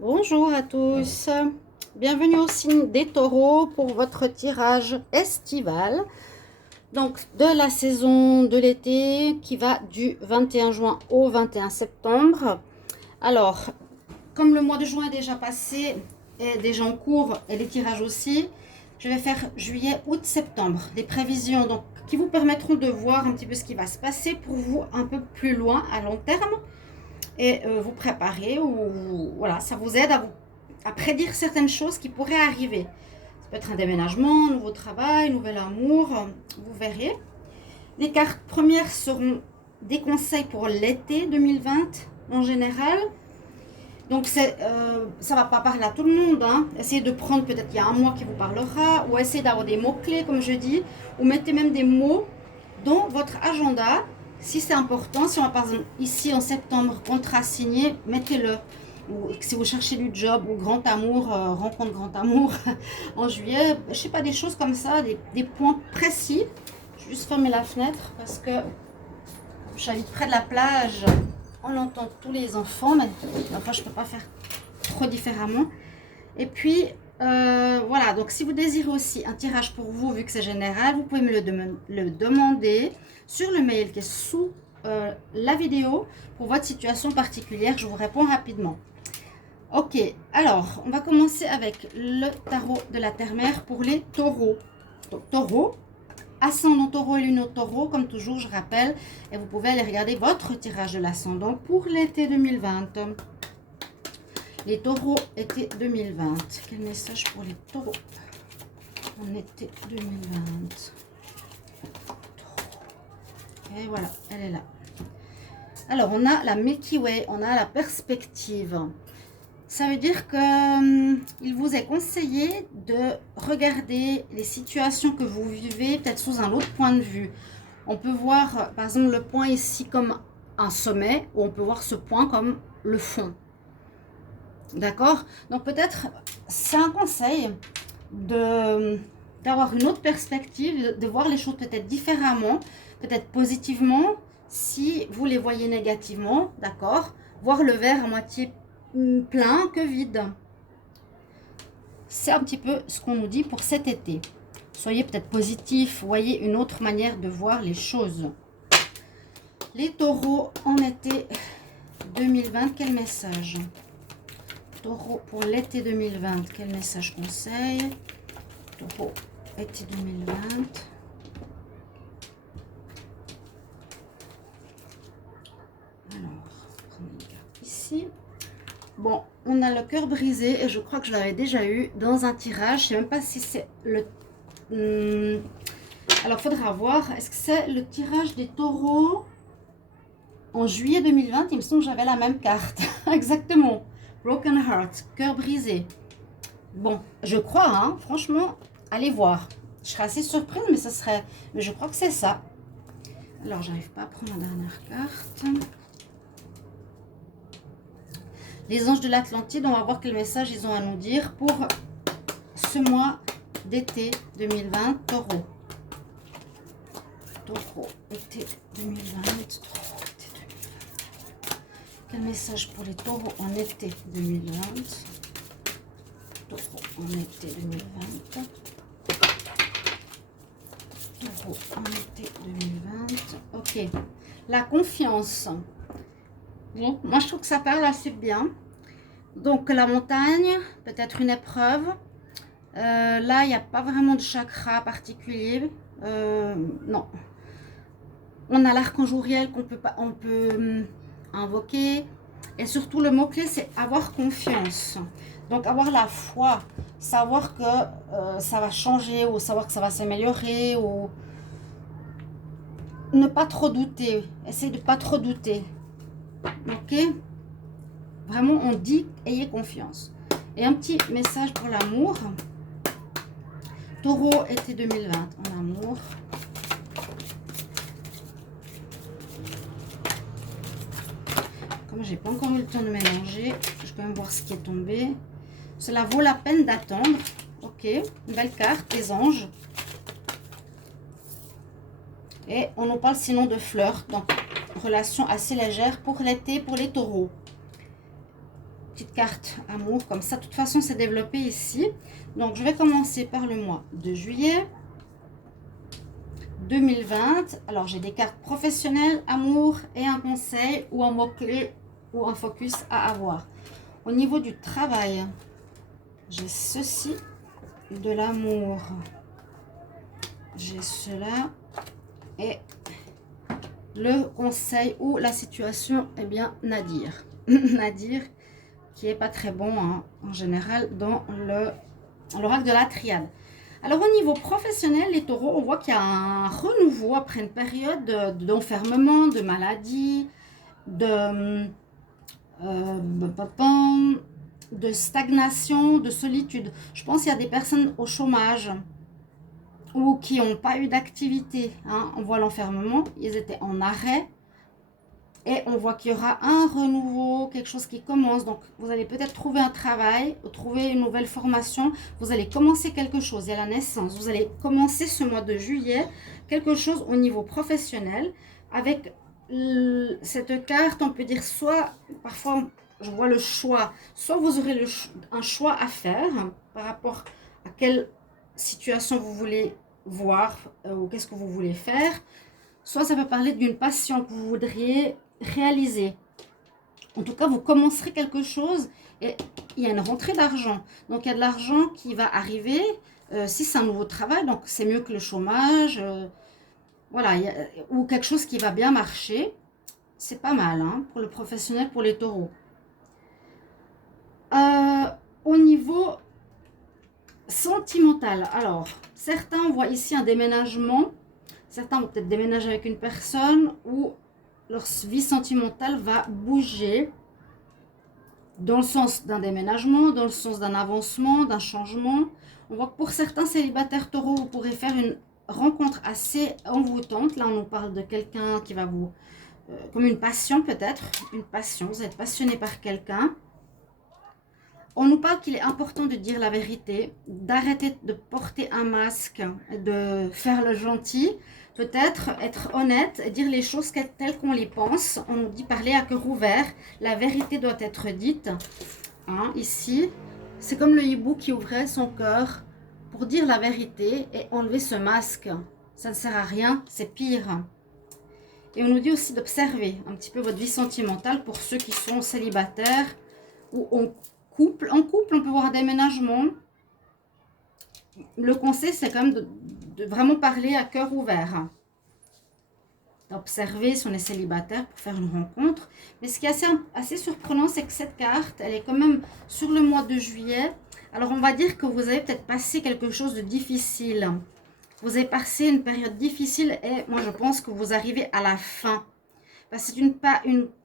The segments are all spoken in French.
Bonjour à tous, bienvenue au signe des taureaux pour votre tirage estival, donc de la saison de l'été qui va du 21 juin au 21 septembre. Alors, comme le mois de juin est déjà passé, est déjà en cours et les tirages aussi, je vais faire juillet, août, septembre, des prévisions donc, qui vous permettront de voir un petit peu ce qui va se passer pour vous un peu plus loin à long terme et vous préparer ou voilà, ça vous aide à prédire certaines choses qui pourraient arriver. Ça peut être un déménagement, un nouveau travail, nouvel amour, vous verrez. Les cartes premières seront des conseils pour l'été 2020 en général. Donc ça ne va pas parler à tout le monde. Hein. Essayez de prendre peut-être il y a un mois qui vous parlera ou essayez d'avoir des mots-clés comme je dis ou mettez même des mots dans votre agenda. Si c'est important, si on va par exemple ici en septembre, contrat signé, mettez-le. Ou si vous cherchez du job ou grand amour, rencontre grand amour en juillet, je sais pas, des choses comme ça, des points précis. Je vais juste fermer la fenêtre parce que j'habite près de la plage. On entend tous les enfants, mais enfin je peux pas faire trop différemment. Et puis voilà, donc si vous désirez aussi un tirage pour vous, vu que c'est général, vous pouvez me le demander sur le mail qui est sous la vidéo pour votre situation particulière. Je vous réponds rapidement. Ok, alors on va commencer avec le tarot de la terre-mère pour les taureaux. Donc taureau, ascendant taureau et lune au taureau, comme toujours, je rappelle, et vous pouvez aller regarder votre tirage de l'ascendant pour l'été 2020. Les taureaux, été 2020. Quel message pour les taureaux en été 2020? Et voilà, elle est là. Alors, on a la Milky Way, on a la perspective. Ça veut dire que il vous est conseillé de regarder les situations que vous vivez peut-être sous un autre point de vue. On peut voir, par exemple, le point ici comme un sommet, ou on peut voir ce point comme le fond. D'accord? Donc peut-être, c'est un conseil d'avoir une autre perspective, de voir les choses peut-être différemment, peut-être positivement, si vous les voyez négativement, d'accord? Voir le verre à moitié plein que vide. C'est un petit peu ce qu'on nous dit pour cet été. Soyez peut-être positif, voyez une autre manière de voir les choses. Les taureaux en été 2020, quel message? Taureau pour l'été 2020, quel message conseil? Taureau, été 2020. Alors, prenons une carte ici. Bon, on a le cœur brisé et je crois que je l'avais déjà eu dans un tirage. Je ne sais même pas si c'est le... Alors, il faudra voir. Est-ce que c'est le tirage des taureaux en juillet 2020? Il me semble que j'avais la même carte. Exactement. Broken Heart, cœur brisé. Bon, je crois, hein, franchement, allez voir. Je serais assez surprise, mais ça serait... Mais je crois que c'est ça. Alors, j'arrive pas à prendre la dernière carte. Les anges de l'Atlantide, on va voir quel message ils ont à nous dire pour ce mois d'été 2020, taureau. Taureau, été 2020, taureau, été 2020. Quel message pour les taureaux en été 2020? Taureau en été 2020. Taureau en été 2020. Ok. La confiance. Bon, moi je trouve que ça parle assez bien. Donc la montagne, peut-être une épreuve. Là, il n'y a pas vraiment de chakra particulier. Non. On a l'archange Uriel on peut invoquer. Et surtout, le mot-clé, c'est avoir confiance. Donc, avoir la foi. Savoir que ça va changer ou savoir que ça va s'améliorer. Ou ne pas trop douter. Essayez de ne pas trop douter. Ok? Vraiment, on dit ayez confiance. Et un petit message pour l'amour. Taureau, été 2020, en amour. Comme j'ai pas encore eu le temps de mélanger, je peux même voir ce qui est tombé. Cela vaut la peine d'attendre. Ok, une belle carte, les anges. Et on nous parle sinon de fleurs. Donc, relation assez légère pour l'été, pour les taureaux. petite carte amour comme ça. De toute façon, c'est développé ici. Donc, je vais commencer par le mois de juillet 2020. Alors, j'ai des cartes professionnelles, amour et un conseil ou un mot-clé ou un focus à avoir. Au niveau du travail, j'ai ceci, de l'amour. J'ai cela et le conseil ou la situation, eh bien, Nadir. Nadir, qui est pas très bon hein, en général dans l'oracle de la triade. Alors au niveau professionnel, les taureaux, on voit qu'il y a un renouveau après une période d'enfermement, de maladie, de stagnation, de solitude. Je pense qu'il y a des personnes au chômage ou qui n'ont pas eu d'activité. Hein. On voit l'enfermement, ils étaient en arrêt. Et on voit qu'il y aura un renouveau, quelque chose qui commence. Donc, vous allez peut-être trouver un travail, trouver une nouvelle formation. Vous allez commencer quelque chose. Il y a la naissance. Vous allez commencer ce mois de juillet quelque chose au niveau professionnel. Avec cette carte, on peut dire soit, parfois, je vois le choix. Soit vous aurez un choix à faire par rapport à quelle situation vous voulez voir ou qu'est-ce que vous voulez faire. Soit ça peut parler d'une passion que vous voudriez réaliser. En tout cas, vous commencerez quelque chose et il y a une rentrée d'argent. Donc, il y a de l'argent qui va arriver si c'est un nouveau travail. Donc, c'est mieux que le chômage. Voilà, ou quelque chose qui va bien marcher. C'est pas mal hein, pour le professionnel, pour les taureaux. Au niveau sentimental, alors, certains voient ici un déménagement. Certains vont peut-être déménager avec une personne ou leur vie sentimentale va bouger dans le sens d'un déménagement, dans le sens d'un avancement, d'un changement. On voit que pour certains célibataires taureaux, vous pourrez faire une rencontre assez envoûtante. Là, on nous parle de quelqu'un qui va vous... comme une passion peut-être, une passion. Vous êtes passionné par quelqu'un. On nous parle qu'il est important de dire la vérité, d'arrêter de porter un masque, de faire le gentil. Peut-être être honnête et dire les choses telles qu'on les pense. On nous dit parler à cœur ouvert. La vérité doit être dite. Hein, ici, c'est comme le hibou qui ouvrait son cœur pour dire la vérité et enlever ce masque. Ça ne sert à rien, c'est pire. Et on nous dit aussi d'observer un petit peu votre vie sentimentale pour ceux qui sont célibataires ou en couple. En couple, on peut voir un déménagement. Le conseil, c'est quand même de vraiment parler à cœur ouvert. D'observer si on est célibataire pour faire une rencontre. Mais ce qui est assez surprenant, c'est que cette carte, elle est quand même sur le mois de juillet. Alors, on va dire que vous avez peut-être passé quelque chose de difficile. Vous avez passé une période difficile et moi, je pense que vous arrivez à la fin. C'est une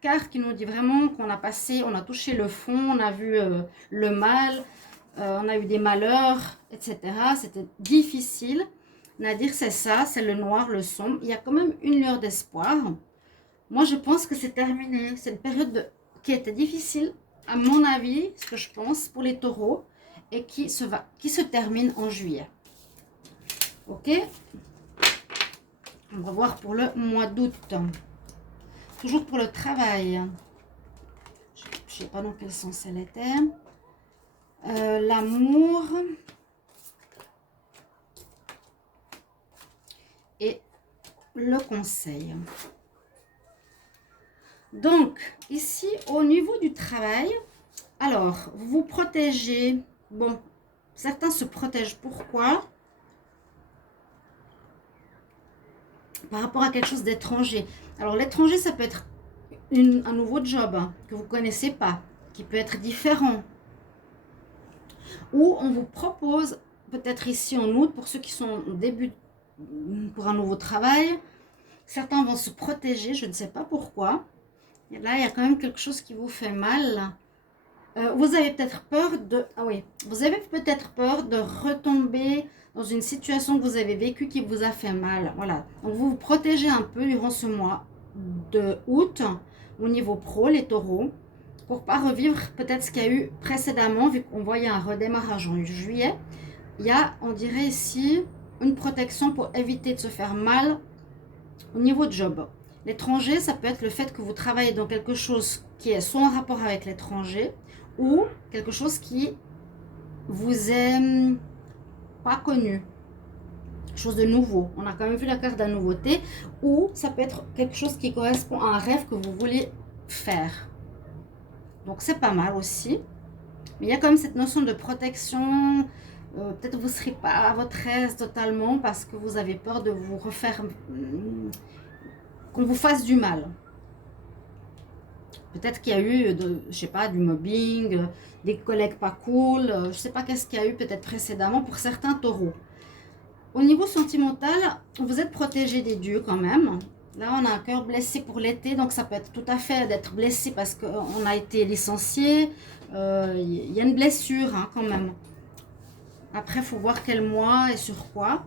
carte qui nous dit vraiment qu'on a passé, on a touché le fond, on a vu le mal, on a eu des malheurs, etc. C'était difficile. Nadir, c'est ça, c'est le noir, le sombre. Il y a quand même une lueur d'espoir. Moi, je pense que c'est terminé. C'est une période qui était difficile, à mon avis, ce que je pense, pour les taureaux, et qui se termine en juillet. Ok? On va voir pour le mois d'août. Toujours pour le travail. Je ne sais pas dans quel sens elle était. L'amour. Et le conseil. Donc, ici, au niveau du travail, alors, vous vous protégez. Bon, certains se protègent. Pourquoi? Par rapport à quelque chose d'étranger. Alors, l'étranger, ça peut être un nouveau job hein, que vous ne connaissez pas, qui peut être différent. Ou on vous propose, peut-être ici en août, pour ceux qui sont au début pour un nouveau travail, certains vont se protéger, je ne sais pas pourquoi. Et là, il y a quand même quelque chose qui vous fait mal. Vous avez peut-être peur de... Ah oui, vous avez peut-être peur de retomber dans une situation que vous avez vécue qui vous a fait mal. Voilà. Donc, vous vous protégez un peu durant ce mois de août au niveau pro, les taureaux, pour ne pas revivre peut-être ce qu'il y a eu précédemment, vu qu'on voyait un redémarrage en juillet. Il y a, on dirait ici, une protection pour éviter de se faire mal au niveau de job. L'étranger, ça peut être le fait que vous travaillez dans quelque chose qui est soit en rapport avec l'étranger ou quelque chose qui vous est pas connu, chose de nouveau. On a quand même vu la carte de la nouveauté, ou ça peut être quelque chose qui correspond à un rêve que vous voulez faire. Donc c'est pas mal aussi. Mais il y a quand même cette notion de protection. Peut-être vous ne serez pas à votre aise totalement parce que vous avez peur de vous refaire, qu'on vous fasse du mal. Peut-être qu'il y a eu, je sais pas, du mobbing, des collègues pas cool, je sais pas qu'est-ce qu'il y a eu peut-être précédemment pour certains taureaux. Au niveau sentimental, vous êtes protégé des dieux quand même. Là, on a un cœur blessé pour l'été, donc ça peut être tout à fait d'être blessé parce qu'on a été licencié. Il y a une blessure hein, quand même. Après, il faut voir quel mois et sur quoi.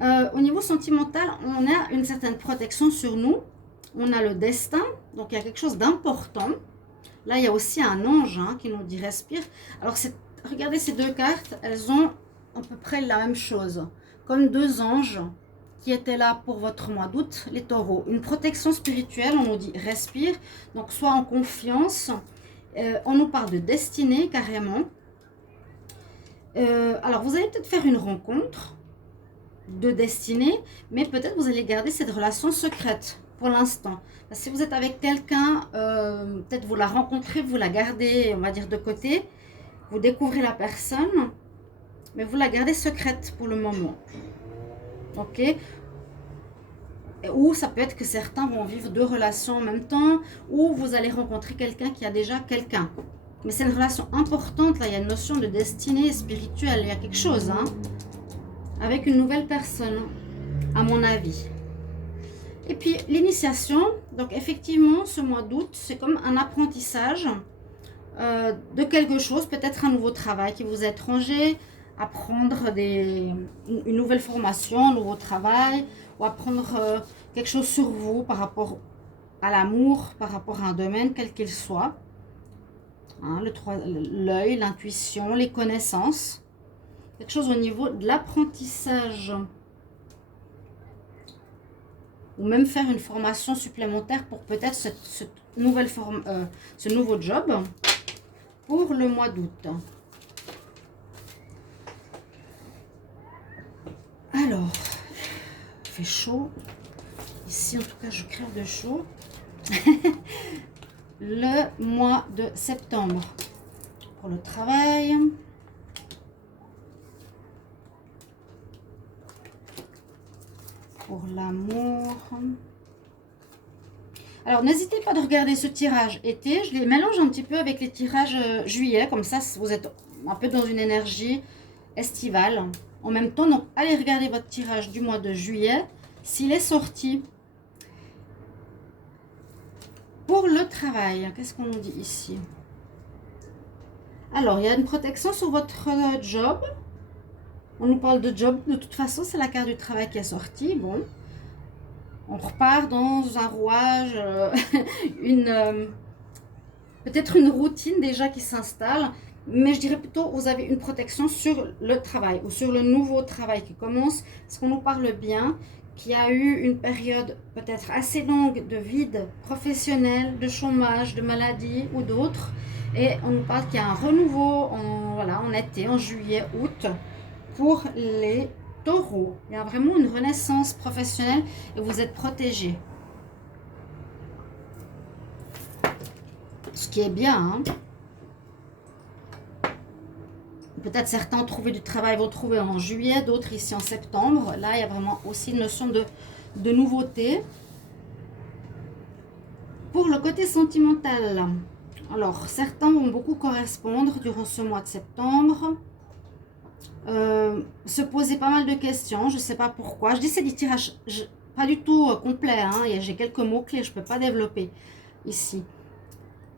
Au niveau sentimental, on a une certaine protection sur nous. On a le destin, donc il y a quelque chose d'important. Là, il y a aussi un ange hein, qui nous dit respire. Alors, regardez ces deux cartes, elles ont à peu près la même chose. Comme deux anges qui étaient là pour votre mois d'août, les taureaux. Une protection spirituelle, on nous dit respire. Donc, sois en confiance. On nous parle de destinée carrément. Alors, vous allez peut-être faire une rencontre de destinée, mais peut-être vous allez garder cette relation secrète pour l'instant. Si vous êtes avec quelqu'un, peut-être vous la rencontrez, vous la gardez, on va dire, de côté. Vous découvrez la personne, mais vous la gardez secrète pour le moment. Ok? Ou ça peut être que certains vont vivre deux relations en même temps, ou vous allez rencontrer quelqu'un qui a déjà quelqu'un. Mais c'est une relation importante, là, il y a une notion de destinée spirituelle, il y a quelque chose, hein, avec une nouvelle personne, à mon avis. Et puis, l'initiation, donc effectivement, ce mois d'août, c'est comme un apprentissage de quelque chose, peut-être un nouveau travail qui vous est étranger, apprendre une nouvelle formation, un nouveau travail, ou apprendre quelque chose sur vous par rapport à l'amour, par rapport à un domaine, quel qu'il soit. Hein, l'œil, l'intuition, les connaissances. Quelque chose au niveau de l'apprentissage. Ou même faire une formation supplémentaire pour peut-être ce nouveau job pour le mois d'août. Alors, il fait chaud. Ici, en tout cas, je crève de chaud. Le mois de septembre pour le travail. Pour l'amour. Alors, n'hésitez pas de regarder ce tirage été. Je les mélange un petit peu avec les tirages juillet. Comme ça, vous êtes un peu dans une énergie estivale. En même temps, donc, allez regarder votre tirage du mois de juillet, s'il est sorti. Pour le travail, qu'est-ce qu'on nous dit ici? Alors, il y a une protection sur votre job. On nous parle de job. De toute façon, c'est la carte du travail qui est sortie. Bon. On repart dans un rouage, peut-être une routine déjà qui s'installe. Mais je dirais plutôt, vous avez une protection sur le travail ou sur le nouveau travail qui commence. Parce qu'on nous parle bien qu'il y a eu une période peut-être assez longue de vide professionnel, de chômage, de maladie ou d'autres. Et on nous parle qu'il y a un renouveau en été, en juillet, août, pour les taureaux. Il y a vraiment une renaissance professionnelle et vous êtes protégés. Ce qui est bien, hein. Peut-être certains ont trouvé du travail, vont trouver en juillet, d'autres ici en septembre. Là, il y a vraiment aussi une notion de nouveauté. Pour le côté sentimental, alors certains vont beaucoup correspondre durant ce mois de septembre. Se poser pas mal de questions, je ne sais pas pourquoi. Je dis c'est des tirages pas du tout complets, hein. J'ai quelques mots-clés, je ne peux pas développer ici.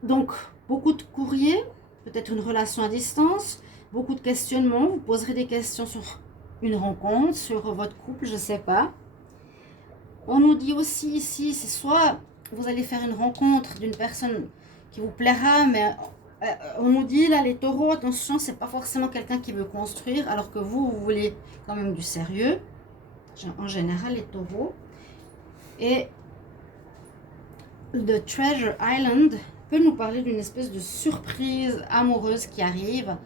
Donc, beaucoup de courriers, peut-être une relation à distance. Beaucoup de questionnements, vous poserez des questions sur une rencontre, sur votre couple, je ne sais pas. On nous dit aussi ici, c'est soit vous allez faire une rencontre d'une personne qui vous plaira, mais on nous dit là, les taureaux, attention, c'est pas forcément quelqu'un qui veut construire, alors que vous voulez quand même du sérieux. En général, les taureaux. Et The Treasure Island, peut nous parler d'une espèce de surprise amoureuse qui arrive.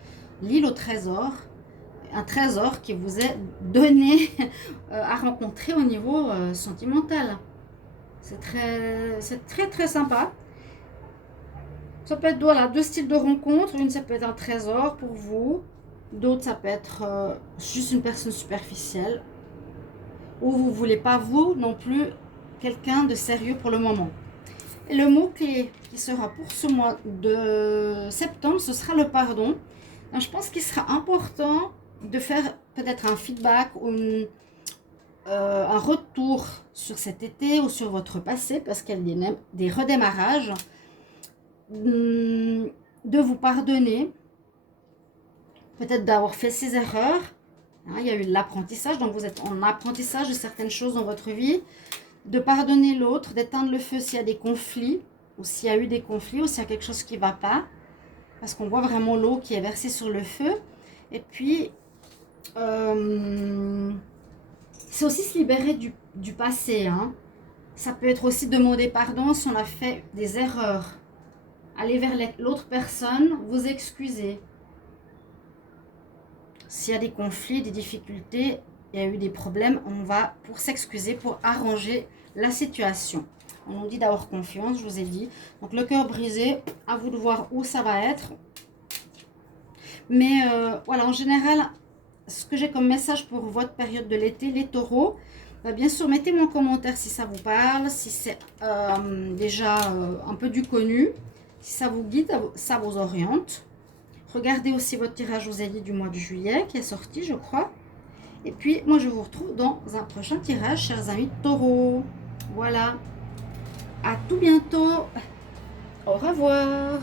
L'île au trésor, un trésor qui vous est donné à rencontrer au niveau sentimental. C'est très très sympa. Ça peut être voilà, deux styles de rencontre. Une, ça peut être un trésor pour vous. D'autres, ça peut être juste une personne superficielle. Ou vous ne voulez pas, vous non plus, quelqu'un de sérieux pour le moment. Et le mot-clé qui sera pour ce mois de septembre, ce sera le pardon. Donc, je pense qu'il sera important de faire peut-être un feedback ou un retour sur cet été ou sur votre passé, parce qu'il y a des redémarrages, de vous pardonner, peut-être d'avoir fait ses erreurs. Hein, il y a eu l'apprentissage, donc vous êtes en apprentissage de certaines choses dans votre vie, de pardonner l'autre, d'éteindre le feu s'il y a des conflits, ou s'il y a eu des conflits, ou s'il y a quelque chose qui ne va pas, parce qu'on voit vraiment l'eau qui est versée sur le feu. Et puis, c'est aussi se libérer du passé. Hein. Ça peut être aussi demander pardon si on a fait des erreurs. Aller vers l'autre personne, vous excuser. S'il y a des conflits, des difficultés, il y a eu des problèmes, on va pour s'excuser, pour arranger la situation. On nous dit d'avoir confiance, je vous ai dit. Donc le cœur brisé, à vous de voir où ça va être. Mais voilà, en général, ce que j'ai comme message pour votre période de l'été, les taureaux, bien sûr, mettez-moi en commentaire si ça vous parle, si c'est déjà un peu du connu, si ça vous guide, ça vous oriente. Regardez aussi votre tirage, je vous ai dit, du mois de juillet qui est sorti, je crois. Et puis, moi, je vous retrouve dans un prochain tirage, chers amis taureaux. Voilà. À tout bientôt. Au revoir.